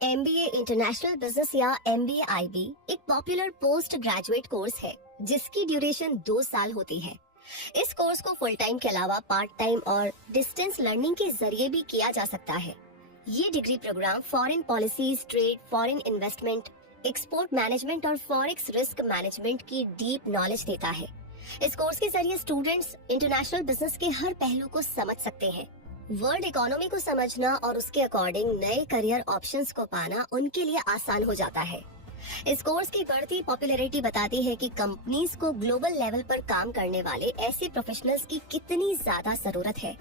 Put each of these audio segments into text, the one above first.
MBA international business या MBA IB एक popular post graduate course है जिसकी ड्यूरेशन 2 साल होती है। इस कोर्स को फुल टाइम के अलावा पार्ट टाइम और डिस्टेंस लर्निंग के जरिए भी किया जा सकता है। ये degree programme foreign policies, trade, foreign investment, export management और फॉरेक्स रिस्क मैनेजमेंट की डीप नॉलेज देता है। इस कोर्स के जरिए स्टूडेंट्स इंटरनेशनल बिजनेस के हर पहलू को समझ सकते हैं। वर्ल्ड इकोनॉमी को समझना और उसके अकॉर्डिंग नए करियर ऑप्शंस को पाना उनके लिए आसान हो जाता है। इस कोर्स की बढ़ती पॉपुलैरिटी बताती है कि कंपनीज को ग्लोबल लेवल पर काम करने वाले ऐसे प्रोफेशनल्स की कितनी ज्यादा जरूरत है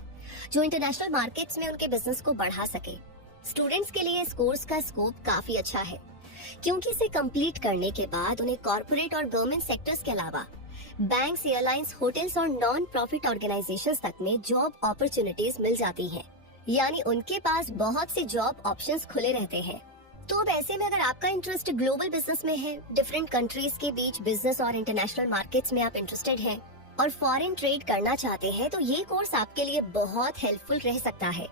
जो इंटरनेशनल मार्केट्स में उनके बिजनेस को बढ़ा सके। स्टूडेंट्स के लिए इस कोर्स का स्कोप काफी अच्छा है क्योंकि इसे कंप्लीट करने के बाद उन्हें कॉर्पोरेट और गवर्नमेंट सेक्टर्स के अलावा बैंक्स, एयरलाइंस, होटल्स और नॉन प्रॉफिट ऑर्गेनाइजेशंस तक में जॉब अपॉर्चुनिटीज मिल जाती हैं। यानी उनके पास बहुत से जॉब ऑप्शंस खुले रहते हैं। तो अब ऐसे में अगर आपका इंटरेस्ट ग्लोबल बिजनेस में है, डिफरेंट कंट्रीज के बीच बिजनेस और इंटरनेशनल मार्केट्स में आप इंटरेस्टेड हैं और फॉरेन ट्रेड करना चाहते हैं, तो ये कोर्स आपके लिए बहुत हेल्पफुल रह सकता है।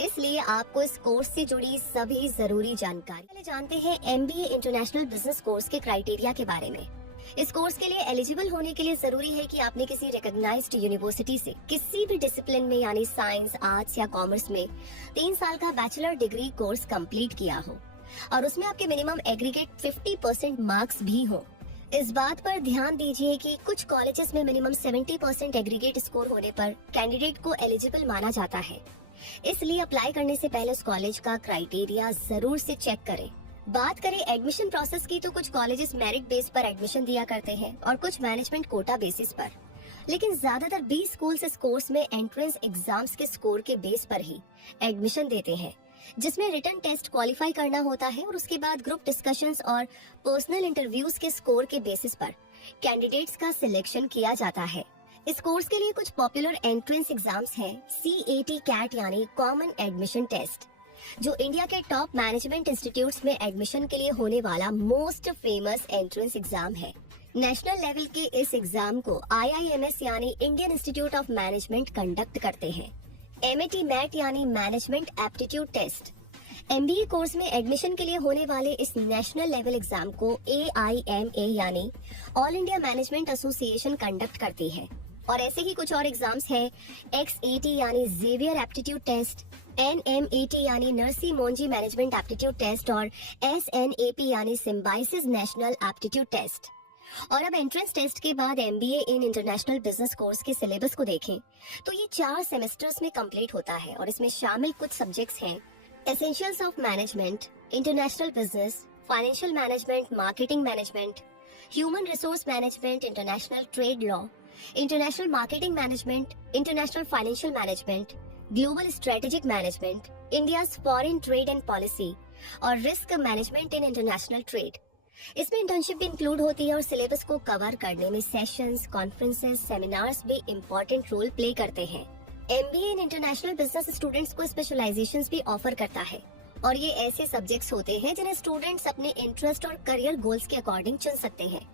इसलिए आपको इस कोर्स से जुड़ी सभी जरूरी जानकारी पहले जानते हैं MBA इंटरनेशनल बिजनेस कोर्स के क्राइटेरिया के बारे में। इस कोर्स के लिए एलिजिबल होने के लिए जरूरी है कि आपने किसी रिकॉग्नाइज्ड यूनिवर्सिटी से किसी भी डिसिप्लिन में यानी साइंस, आर्ट्स या कॉमर्स में 3 साल का बैचलर डिग्री कोर्स कंप्लीट किया हो और उसमें आपके मिनिमम एग्रीगेट 50% मार्क्स भी हो। इस बात पर ध्यान दीजिए कि कुछ कॉलेजेस में मिनिमम 70% एग्रीगेट स्कोर होने पर कैंडिडेट को एलिजिबल माना जाता है। इसलिए अप्लाई करने से पहले उस कॉलेज का क्राइटेरिया जरूर से चेक करें। बात करें एडमिशन प्रोसेस की, तो कुछ कॉलेजेस मेरिट बेस पर एडमिशन दिया करते हैं और कुछ मैनेजमेंट कोटा बेसिस पर। लेकिन ज्यादातर 20 स्कूल्स इस कोर्स में एंट्रेंस एग्जाम्स के स्कोर के बेस पर ही एडमिशन देते हैं, जिसमें रिटन टेस्ट क्वालिफाई करना होता है और उसके बाद ग्रुप डिस्कशंस और पर्सनल इंटरव्यूज के स्कोर के बेसिस पर कैंडिडेट्स का सिलेक्शन किया जाता है। इस कोर्स के लिए कुछ पॉपुलर एंट्रेंस एग्जाम्स हैं। CAT कैट यानी कॉमन एडमिशन टेस्ट, जो इंडिया के टॉप मैनेजमेंट इंस्टीट्यूट्स में एडमिशन के लिए होने वाला मोस्ट फेमस एंट्रेंस एग्जाम है। नेशनल लेवल के इस एग्जाम को IIMS यानी Indian Institute of management conduct करते हैं। MAT यानी management aptitude test. MBA course में एडमिशन के लिए होने वाले इस नेशनल लेवल एग्जाम को AIMA यानी all India management association conduct करती है। और ऐसे ही कुछ और एग्जाम्स हैं। XAT यानी जेवियर एप्टीट्यूड टेस्ट, NMAT यानी Narsi Monjee management aptitude test और SNAP यानी सिम्बाइसिस नेशनल एप्टीट्यूड टेस्ट। और अब एंट्रेंस टेस्ट के बाद MBA in international business course के सिलेबस को देखें तो ये 4 सेमेस्टर्स में कंप्लीट होता है और इसमें शामिल कुछ सब्जेक्ट्स हैं: essentials of management, international business, financial management, marketing management, human resource management, international trade law, international marketing management, international financial management, global strategic management, India's foreign trade and policy और risk management in international trade. इसमें internship भी include होती है और syllabus को cover करने में sessions, conferences, seminars भी इम्पोर्टेंट रोल प्ले करते हैं। MBA in international business students को स्पेशलाइजेशंस भी ऑफर करता है और ये ऐसे सब्जेक्ट्स होते हैं जिन्हें स्टूडेंट्स अपने इंटरेस्ट और करियर गोल्स के अकॉर्डिंग चुन सकते हैं।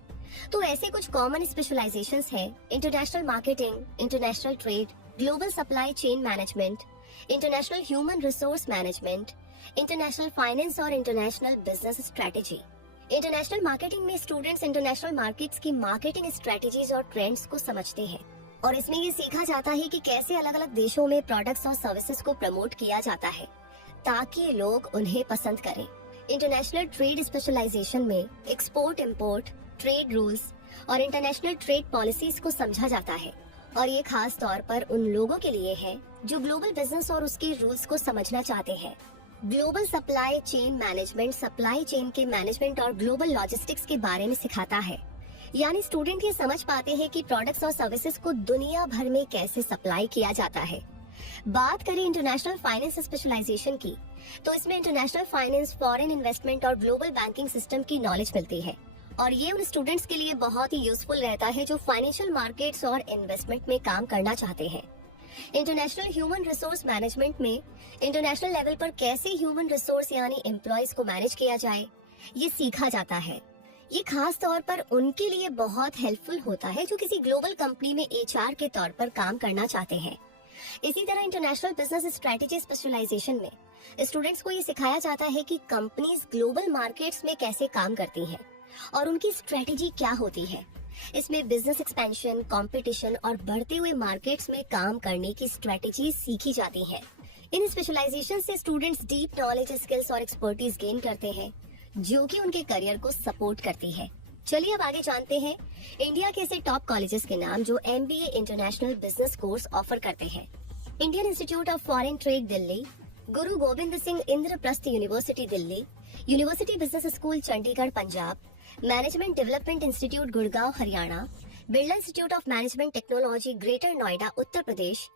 तो ऐसे कुछ कॉमन स्पेशलाइजेशंस हैं: international marketing, international trade, global supply chain management, international human resource management, international finance और international business strategy. International marketing में स्टूडेंट्स इंटरनेशनल मार्केट्स की मार्केटिंग स्ट्रेटेजीज और ट्रेंड्स को समझते हैं और इसमें ये सीखा जाता है कि कैसे अलग अलग देशों में प्रोडक्ट्स और सर्विसेज को प्रमोट किया जाता है ताकि लोग उन्हें पसंद करें। इंटरनेशनल ट्रेड स्पेशलाइजेशन में एक्सपोर्ट, इंपोर्ट, ट्रेड रूल्स और इंटरनेशनल ट्रेड पॉलिसीज को समझा जाता है और ये खास तौर पर उन लोगों के लिए है जो ग्लोबल बिजनेस और उसके रूल्स को समझना चाहते हैं। Global supply chain management supply chain के मैनेजमेंट और ग्लोबल लॉजिस्टिक्स के बारे में सिखाता है। यानी स्टूडेंट ये समझ पाते हैं कि प्रोडक्ट्स और सर्विसेज को दुनिया भर में कैसे सप्लाई किया जाता है। बात करें इंटरनेशनल फाइनेंस स्पेशलाइजेशन की, तो इसमें इंटरनेशनल फाइनेंस, फॉरेन इन्वेस्टमेंट और ग्लोबल बैंकिंग सिस्टम की नॉलेज मिलती है और ये उन स्टूडेंट्स के लिए बहुत ही यूजफुल रहता है जो फाइनेंशियल मार्केट्स और इन्वेस्टमेंट में काम करना चाहते हैं। इंटरनेशनल ह्यूमन रिसोर्स मैनेजमेंट में इंटरनेशनल लेवल पर कैसे ह्यूमन रिसोर्स यानी एम्प्लॉयज को मैनेज किया जाए ये सीखा जाता है। ये खास तौर पर उनके लिए बहुत हेल्पफुल होता है जो किसी ग्लोबल कंपनी में HR के तौर पर काम करना चाहते हैं। इसी तरह इंटरनेशनल बिजनेस स्ट्रेटेजी स्पेशलाइजेशन में स्टूडेंट्स को ये सिखाया जाता है कि कंपनीज ग्लोबल मार्केट्स में कैसे काम करती हैं और उनकी स्ट्रेटेजी क्या होती है। इसमें बिजनेस एक्सपेंशन, कंपटीशन और बढ़ते हुए मार्केट्स में काम करने की स्ट्रेटेजी सीखी जाती है। इन स्पेशलाइजेशन से स्टूडेंट्स डीप नॉलेज, स्किल्स और एक्सपर्टीज गेन करते हैं जो कि उनके करियर को सपोर्ट करती है। चलिए अब आगे जानते हैं इंडिया के ऐसे टॉप कॉलेजेस के नाम जो MBA international business course offer करते हैं। Indian Institute of Foreign Trade Delhi, Guru Gobind Singh Indraprastha University Delhi, University Business School Chandigarh Punjab, Management Development Institute Gurgaon Haryana, Birla Institute of Management Technology Greater Noida Uttar Pradesh,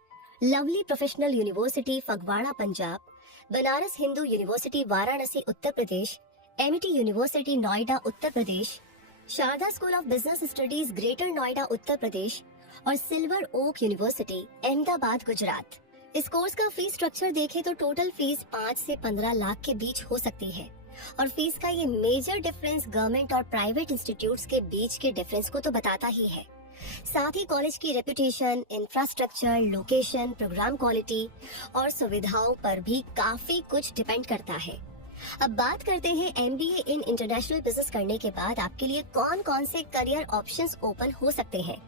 Lovely Professional University Phagwara Punjab, Banaras Hindu University Varanasi Uttar Pradesh, Amity University Noida Uttar Pradesh, Sharda School of Business Studies Greater Noida Uttar Pradesh और Silver Oak university Ahmedabad Gujarat. इस course का fees structure देखें तो total fees 5 से 15 लाख के बीच हो सकती है और फीस का ये मेजर डिफरेंस गवर्नमेंट और प्राइवेट इंस्टीट्यूट्स के बीच के डिफरेंस को तो बताता ही है। साथ ही कॉलेज की reputation, infrastructure, location, programme quality और सुविधाओं पर भी काफी कुछ डिपेंड करता है। अब बात करते हैं MBA इन इंटरनेशनल बिजनेस करने के बाद आपके लिए कौन कौन से करियर ऑप्शंस ओपन हो सकते हैं।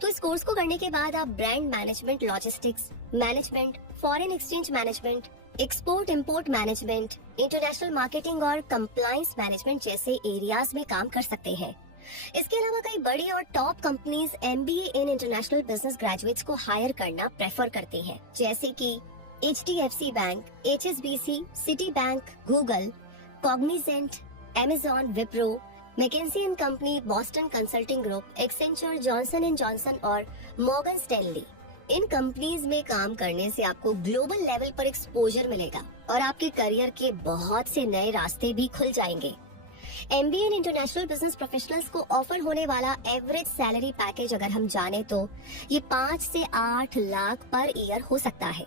तो इस कोर्स को करने के बाद आप brand management, logistics management, foreign exchange management, export import management, international marketing और कंप्लायंस मैनेजमेंट जैसे एरियाज में काम कर सकते हैं। इसके अलावा कई बड़ी और top companies MBA in international business graduates को हायर करना प्रेफर करती हैं, जैसे कि HDFC bank, HSBC, Citi bank, Google, Cognizant, Amazon, Wipro, McKinsey and Company, Boston Consulting Group, Accenture, Johnson and Johnson और मॉर्गन स्टैनली। इन कंपनीज में काम करने से आपको ग्लोबल लेवल पर एक्सपोजर मिलेगा और आपके करियर के बहुत से नए रास्ते भी खुल जाएंगे। MBA in international business professionals को ऑफर होने वाला एवरेज सैलरी पैकेज अगर हम जाने तो ये 5 से 8 लाख पर ईयर हो सकता है,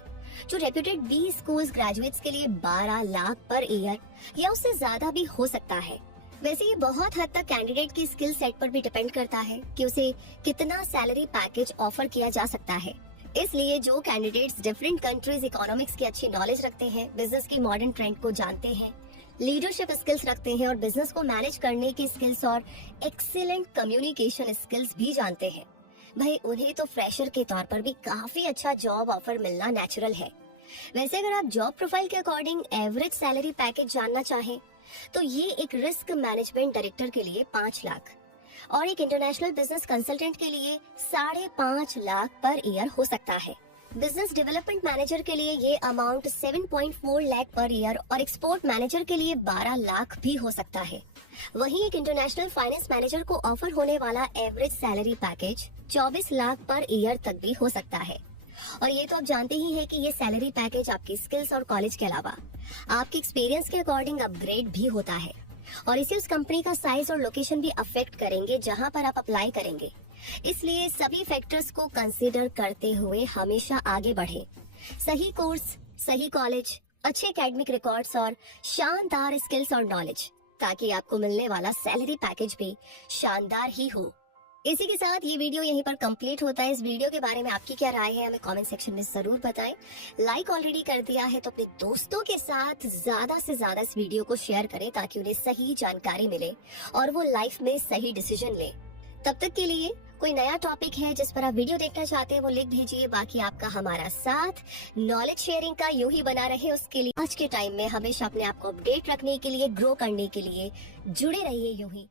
जो रेप्यूटेड B स्कूल्स ग्रेजुएट्स के लिए 12 लाख पर ईयर या उससे ज्यादा भी हो सकता है। वैसे ये बहुत हद तक कैंडिडेट की स्किल सेट पर भी डिपेंड करता है कि उसे कितना सैलरी पैकेज ऑफर किया जा सकता है। इसलिए जो कैंडिडेट्स डिफरेंट कंट्रीज इकोनॉमिक्स की अच्छी नॉलेज रखते हैं, बिजनेस की मॉडर्न ट्रेंड को जानते हैं, लीडरशिप स्किल्स रखते हैं और बिजनेस को मैनेज करने की स्किल्स और एक्सीलेंट कम्युनिकेशन स्किल्स भी जानते हैं, भाई उन्हें तो फ्रेशर के तौर पर भी काफी अच्छा जॉब ऑफर मिलना नेचुरल है। वैसे अगर आप जॉब प्रोफाइल के अकॉर्डिंग एवरेज सैलरी पैकेज जानना चाहें तो ये एक रिस्क मैनेजमेंट डायरेक्टर के लिए 5 लाख और एक इंटरनेशनल बिजनेस कंसल्टेंट के लिए 5.5 लाख पर ईयर हो सकता है। बिजनेस डेवलपमेंट मैनेजर के लिए ये अमाउंट 7.4 लाख पर ईयर और एक्सपोर्ट मैनेजर के लिए 12 लाख भी हो सकता है। वहीं एक इंटरनेशनल फाइनेंस मैनेजर को ऑफर होने वाला average salary package 24 lakh per year तक भी हो सकता है। और ये तो आप जानते ही हैं कि ये सैलरी पैकेज आपकी स्किल्स और कॉलेज के अलावा आपके एक्सपीरियंस के अकॉर्डिंग अपग्रेड भी होता है और इसे उस कंपनी का साइज और लोकेशन भी अफेक्ट करेंगे जहां पर आप अप्लाई करेंगे। इसलिए सभी फैक्टर्स को कंसीडर करते हुए हमेशा आगे बढ़े। सही कोर्स, सही कॉलेज, अच्छे एकेडमिक रिकॉर्ड्स और शानदार स्किल्स और नॉलेज, ताकि आपको मिलने वाला सैलरी पैकेज भी शानदार ही हो। इसी के साथ ये वीडियो यहीं पर कंप्लीट होता है। इस वीडियो के बारे में आपकी क्या राय है हमें कमेंट सेक्शन में जरूर बताएं। लाइक ऑलरेडी कर दिया है तो अपने दोस्तों के साथ ज्यादा से ज्यादा इस वीडियो को शेयर करें ताकि उन्हें सही जानकारी मिले और वो लाइफ में सही डिसीजन ले। तब तक के लिए कोई नया टॉपिक है जिस पर आप वीडियो देखना चाहते हैं वो लिख भेजिए। बाकी आपका हमारा साथ नॉलेज शेयरिंग का यूं ही बना रहे, उसके लिए आज के टाइम में हमेशा अपने आप को अपडेट रखने के लिए, ग्रो करने के लिए जुड़े रहिए यूं ही।